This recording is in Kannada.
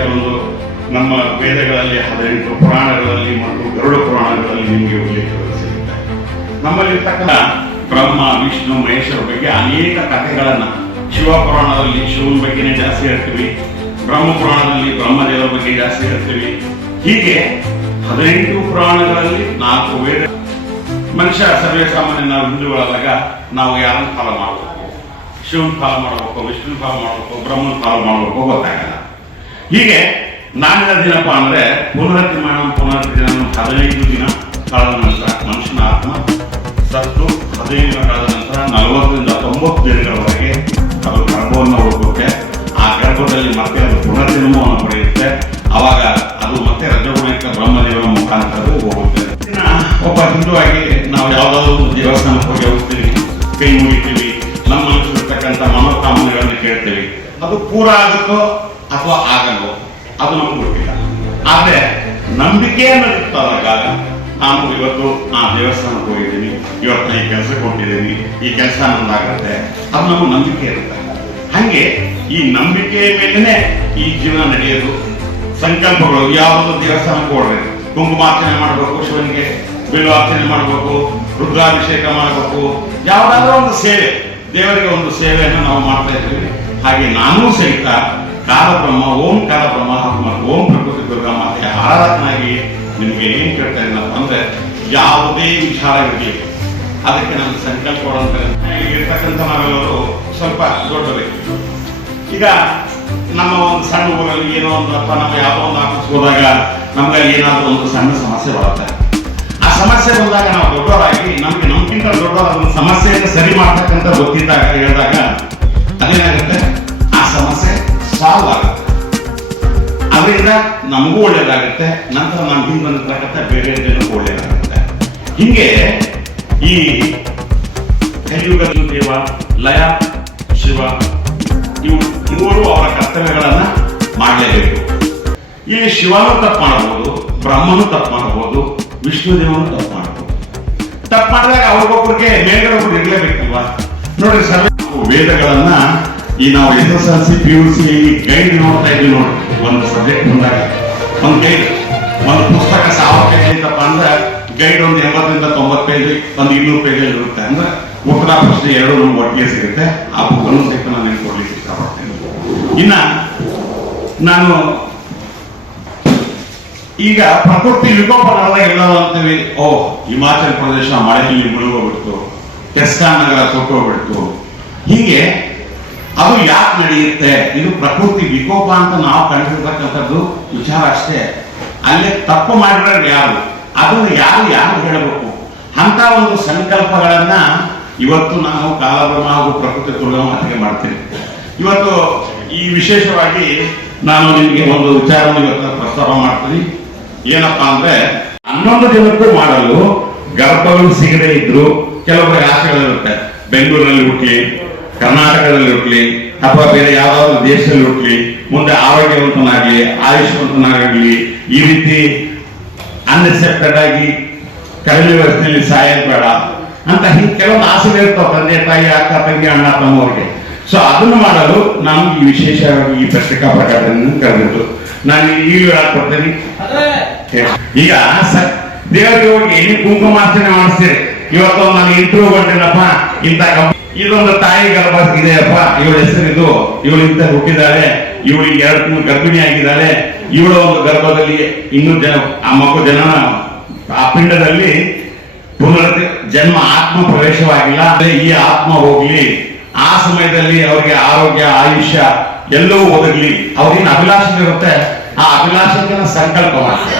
ಕೆಲವೊಂದು ನಮ್ಮ ವೇದಗಳಲ್ಲಿ ಹದಿನೆಂಟು ಪುರಾಣಗಳಲ್ಲಿ ಮತ್ತು ಗರುಡ ಪುರಾಣಗಳಲ್ಲಿ ನಿಮಗೆ ಉಲ್ಲೇಖಗಳು ಸಿಗುತ್ತೆ. ನಮ್ಮಲ್ಲಿರ್ತಕ್ಕಂಥ ಬ್ರಹ್ಮ, ವಿಷ್ಣು, ಮಹೇಶ್ವರ ಬಗ್ಗೆ ಅನೇಕ ಕಥೆಗಳನ್ನ ಶಿವ ಪುರಾಣದಲ್ಲಿ ಶಿವನ ಬಗ್ಗೆನೇ ಜಾಸ್ತಿ ಹೇಳ್ತೀವಿ ಬ್ರಹ್ಮ ಪುರಾಣದಲ್ಲಿ ಬ್ರಹ್ಮದೇವರ ಬಗ್ಗೆ ಜಾಸ್ತಿ ಹೇಳ್ತೀವಿ. ಹೀಗೆ ಹದಿನೆಂಟು ಪುರಾಣಗಳಲ್ಲಿ ನಾಲ್ಕು ವೇದ ಮನುಷ್ಯ ಸರ್ವೇ ಸಾಮಾನ್ಯ ನಾವು ಹಿಂದೂಗಳಾದಾಗ ನಾವು ಯಾರನ್ನು ಫಾಲೋ ಮಾಡಬೇಕು? ಶಿವನ್ ಫಾಲೋ ಮಾಡಬೇಕು ವಿಷ್ಣು ಫಾಲೋ ಮಾಡಬೇಕು, ಬ್ರಹ್ಮನ್ ಫಾಲೋ ಮಾಡಬೇಕು, ಗೊತ್ತಾಗಲ್ಲ. ಹೀಗೆ ನಾಳಿನ ದಿನಪ್ಪ ಅಂದ್ರೆ ಪುನರತಿ ಮಾನವ ಪುನರತಿ ದಿನ ಹದಿನೈದು ದಿನ ಕಳೆದ ನಂತರ ಮನುಷ್ಯನ ಆತ್ಮ ಸತ್ತು ಹದಿನೈದು ದಿನ ಕಳೆದ ನಂತರ ನಲವತ್ತರಿಂದ ತೊಂಬತ್ತು ದಿನಗಳವರೆಗೆ ಅದು ಗರ್ಭವನ್ನು ಹುಡುಕುತ್ತೆ ಆ ಗರ್ಭದಲ್ಲಿ ಮತ್ತೆ ಅದು ಪುನರ್ಜನ್ಮವನ್ನು ಪಡೆಯುತ್ತೆ. ಅವಾಗ ಅದು ಮತ್ತೆ ರಜಗುಣಕ್ಕೆ ಬ್ರಹ್ಮದೇವರ ಮುಖಾಂತರ ಹೋಗುತ್ತೆ. ಒಬ್ಬ ಹಿಂದುವಾಗಿ ನಾವು ಯಾವುದಾದ್ರು ಒಂದು ದೇವಸ್ಥಾನಕ್ಕೆ ಹೋಗಿ ಹೋಗ್ತೀವಿ, ಕೈ ಮುಗಿತೀವಿ ನಮ್ಮ ಮನಸ್ಸಿರ್ತಕ್ಕಂಥ ಮನೋಕಾಮನೆಗಳನ್ನು ಕೇಳ್ತೀವಿ. ಅದು ಪೂರ ಆಗುತ್ತೋ ಅಥವಾ ಆಗಲ್ವೋ, ಅದು ನಮ್ಗೆ ಗೊತ್ತಿಲ್ಲ. ಆದ್ರೆ ನಂಬಿಕೆ ಅನ್ನೋದಿತ್ತಲ್ಲ ನಾನು ಇವತ್ತು ಆ ದೇವಸ್ಥಾನಕ್ಕೆ ಹೋಗಿದ್ದೀನಿ. ಇವತ್ತು ಈ ಕೆಲಸ ಕೊಟ್ಟಿದ್ದೀನಿ ಈ ಕೆಲಸ ನಂದಾಗತ್ತೆ. ಅದು ನಮ್ಗೆ ನಂಬಿಕೆ ಇರುತ್ತೆ. ಹಂಗೆ ಈ ನಂಬಿಕೆ ಮೇಲೆ ಈ ಜೀವನ ನಡೆಯೋದು, ಸಂಕಲ್ಪಗಳು, ಯಾವುದೋ ದೇವಸ್ಥಾನಕ್ಕೆ ಹೋಗ್ಬೇಕು. ಕುಂಕುಮಾರ್ಚನೆ ಮಾಡಬೇಕು, ಶಿವನಿಗೆ ಬಿಲ್ವಾರ್ಚನೆ ಮಾಡಬೇಕು, ರುದ್ರಾಭಿಷೇಕ ಮಾಡಬೇಕು. ಯಾವ್ದಾದ್ರೂ ಒಂದು ಸೇವೆ, ದೇವರಿಗೆ ಒಂದು ಸೇವೆಯನ್ನು ನಾವು ಮಾಡ್ತಾ ಇದ್ದೀವಿ. ಹಾಗೆ ನಾನೂ ಸಹಿತ ಕಾಲಬ್ರಹ್ಮ, ಓಂ ಕಾಲಬ್ರಹ್ಮ ಓಂ ಪ್ರಕೃತಿ ದುರ್ಗಾ ಮಾತೆಯ ಆರಾಧನಾಗಿ ನಿಮಗೆ ಏನ್ ಕೇಳ್ತಾ ಇಲ್ಲ ಅಂದ್ರೆ ಯಾವುದೇ ವಿಚಾರ ಇರಲಿ. ಅದಕ್ಕೆ ನಮ್ಗೆ ಸಂಕಲ್ಪ ಇರ್ತಕ್ಕಂಥ ನಾವೆಲ್ಲರೂ ಸ್ವಲ್ಪ ದೊಡ್ಡ ವ್ಯಕ್ತಿ ಈಗ ನಮ್ಮ ಒಂದು ಸಣ್ಣ ಊರಲ್ಲಿ ಏನೋ ಒಂದು ಅಥವಾ ನಮ್ಮ ಯಾವುದೋ ಒಂದು ಆಫೀಸ್ ಹೋದಾಗ ನಮ್ಗೆ ಏನಾದರೂ ಒಂದು ಸಣ್ಣ ಸಮಸ್ಯೆ ಬರುತ್ತೆ. ಆ ಸಮಸ್ಯೆ ಬಂದಾಗ ನಾವು ದೊಡ್ಡವರಾಗಿ ನಮ್ಗೆ ನಮ್ಗಿಂತ ದೊಡ್ಡವರ ಒಂದು ಸಮಸ್ಯೆಯನ್ನು ಸರಿ ಮಾಡ್ತಕ್ಕಂಥ ಗೊತ್ತಿದ್ದಾಗ ಹೇಳಿದಾಗ ಅದೇನಾಗುತ್ತೆ ನಮಗೂ ಒಳ್ಳೇದಾಗುತ್ತೆ, ನಂತರ ನಮ್ಮ ಹಿಂದೆ ಬಂದಿರ್ತಕ್ಕಂಥ ಬೇರೆ ಜನಕ್ಕೂ ಒಳ್ಳೇದಾಗುತ್ತೆ. ಹಿಂಗೆ ಈ ಕಲಿಯುಗ ದೇವ, ಲಯ, ಶಿವ, ಇವು ಮೂರು ಅವರ ಕರ್ತವ್ಯಗಳನ್ನ ಮಾಡಲೇಬೇಕು. ಇಲ್ಲಿ ಶಿವನು ತಪ್ಪು ಮಾಡಬಹುದು, ಬ್ರಹ್ಮನು ತಪ್ಪು ಮಾಡಬಹುದು ವಿಷ್ಣು ದೇವನು ತಪ್ಪು ಮಾಡಬಹುದು. ತಪ್ಪು ಮಾಡಿದಾಗ ಅವ್ರಿಗೊಬ್ಬರಿಗೆ ಮೇಲ್ಗಡೆ ಒಬ್ಬರು ಇರಲೇಬೇಕಲ್ವಾ? ನೋಡ್ರಿ ಸರ್ವ ವೇದಗಳನ್ನ ಈ ನಾವು S S L C P U C guide ನೋಡ್ತಾ ಇದ್ವಿ ನೋಡಿ. ಒಂದು ಸಬ್ಜೆಕ್ಟ್ ಬಂದಾಗ ಒಂದು ಗೈಡ್ ಒಂದು ಪುಸ್ತಕ ಸಾವಿರ ಪೇಜ್ ಐತಪ್ಪ ಅಂದ್ರೆ ಗೈಡ್ ಒಂದು ಎಂಬತ್ತರಿಂದ ತೊಂಬತ್ತು ಪೇಜ್ ಒಂದು ಇನ್ನೂರು ಪೇಜ್ ಇರುತ್ತೆ ಅಂದ್ರೆ ಉತ್ತರ ಪ್ರಶ್ನೆ ಎರಡು ನಮ್ಗೆ ಒಟ್ಟಿಗೆ ಸಿಗುತ್ತೆ. ಆ ಬುಕ್ಕನ್ನು ಸಹಿತ ನಾನು ನಿಮ್ಗೆ ಇಷ್ಟಪಡ್ತೇನೆ. ಇನ್ನ ನಾನು ಈಗ ಪ್ರಕೃತಿ ವಿಕೋಪ ನಡೆದಾಗ ಎಲ್ಲರೂ ಅಂತೀವಿ, ಓ, ಹಿಮಾಚಲ ಪ್ರದೇಶ, ಮಳೆಯಲ್ಲಿ ಮುಳುಗೋಗ್ಬಿಡ್ತು ಟೆಸ್ಕಾ ನಗರ ಸುಟ್ಟೋಗ್ಬಿಡ್ತು ಹೀಗೆ ಅದು ಯಾಕೆ ನಡೆಯುತ್ತೆ? ಇದು ಪ್ರಕೃತಿ ವಿಕೋಪ ಅಂತ ನಾವು ಕಂಡಿರ್ತಕ್ಕಂಥದ್ದು ವಿಚಾರ ಅಷ್ಟೇ. ಅಲ್ಲಿ ತಪ್ಪು ಮಾಡಿರೋರು ಯಾರು? ಅದನ್ನು ಯಾರು ಯಾರು ಹೇಳಬೇಕು? ಅಂತ ಒಂದು ಸಂಕಲ್ಪಗಳನ್ನ ಇವತ್ತು ನಾವು ಕಾಲಬ್ರಹ್ಮ ಹಾಗೂ ಪ್ರಕೃತಿ ದುರ್ಗಮ ಮಾತಿಗೆ ಮಾಡ್ತೀನಿ ಇವತ್ತು ಈ ವಿಶೇಷವಾಗಿ ನಾನು ನಿಮಗೆ ಒಂದು ವಿಚಾರವನ್ನು ಇವತ್ತು ಪ್ರಸ್ತಾಪ ಮಾಡ್ತೀನಿ. ಏನಪ್ಪಾ ಅಂದ್ರೆ, ಹನ್ನೊಂದು ದಿನಕ್ಕೂ ಮಾಡಲು ಗರ್ಭಗಳು ಸಿಗದೇ ಇದ್ರು ಕೆಲವೊಬ್ಬರಿಗೆ ಆಸೆಗಳಿರುತ್ತೆ. ಬೆಂಗಳೂರಲ್ಲಿ ಹುಟ್ಲಿ ಕರ್ನಾಟಕದಲ್ಲಿ ಹುಟ್ಟಲಿ ಅಥವಾ ಬೇರೆ ಯಾವ್ದಾದ್ರು ದೇಶದಲ್ಲಿ ಹುಟ್ಟಲಿ ಮುಂದೆ ಆರೋಗ್ಯವಂತನಾಗ್ಲಿ ಆಯುಷ್ಮಂತನಾಗಲಿ ಈ ರೀತಿ ಅನ್ಎಕ್ಸೆಪ್ಟೆಡ್ ಆಗಿ ಕಡಿಮೆ ವಯಸ್ಸಿನಲ್ಲಿ ಸಾಯೋದು ಬೇಡ ಅಂತ ಹಿಂಗೆ ಕೆಲವೊಂದು ಆಸೆಗಳು ಇರ್ತಾವ. ತಂದೆ ತಾಯಿ ಅಕ್ಕ ತಂಗಿ ಅಣ್ಣ ತಮ್ಮವ್ರಿಗೆ. ಸೊ ಅದನ್ನು ಮಾಡಲು ನಾನು ಈ ವಿಶೇಷವಾಗಿ ಈ ಪತ್ರಿಕಾ ಪ್ರಕಟಣೆಯನ್ನು ಕರೆದಿತ್ತು ನಾನು ಈ ಹೇಳ್ಕೊಡ್ತೇನೆ ಕೊಡ್ತೀನಿ ಈಗ ದೇವರಿಗೆ ಹೋಗಿ ಕುಂಕುಮಾರ್ಚನೆ ಮಾಡಿಸ್ತೀರಿ. ಇವತ್ತು ನಾನು ಇಂಟರ್ವ್ಯೂ ಕೊಟ್ಟಿನಪ್ಪ ಇಂಥ ಇದೊಂದು ತಾಯಿ ಗರ್ಭ ಇದೆಯಪ್ಪ. ಇವಳ ಹೆಸರು ಇದು ಇವಳು ಇಂತ ಹುಟ್ಟಿದ್ದಾಳೆ ಇವಳಿಗೆ ಎರಡು ತಿಂಗಳು ಗರ್ಭಿಣಿ ಆಗಿದ್ದಾಳೆ, ಇವಳ ಒಂದು ಗರ್ಭದಲ್ಲಿ ಇನ್ನೂ ಜನ, ಆ ಮಗು ಜನ ಆ ಪಿಂಡದಲ್ಲಿ ಪುನರ್ ಜನ್ಮ ಆತ್ಮ ಪ್ರವೇಶವಾಗಿಲ್ಲ ಈ ಆತ್ಮ ಹೋಗ್ಲಿ, ಆ ಸಮಯದಲ್ಲಿ ಅವರಿಗೆ ಆರೋಗ್ಯ, ಆಯುಷ್ಯ ಎಲ್ಲವೂ ಒದಗ್ಲಿ. ಅವ್ರಿಗೆ ಅಭಿಲಾಷೆ ಇರುತ್ತೆ? ಆ ಅಭಿಲಾಷೆಗೆ ಸಂಕಲ್ಪ ಮಾಡ್ತಾರೆ.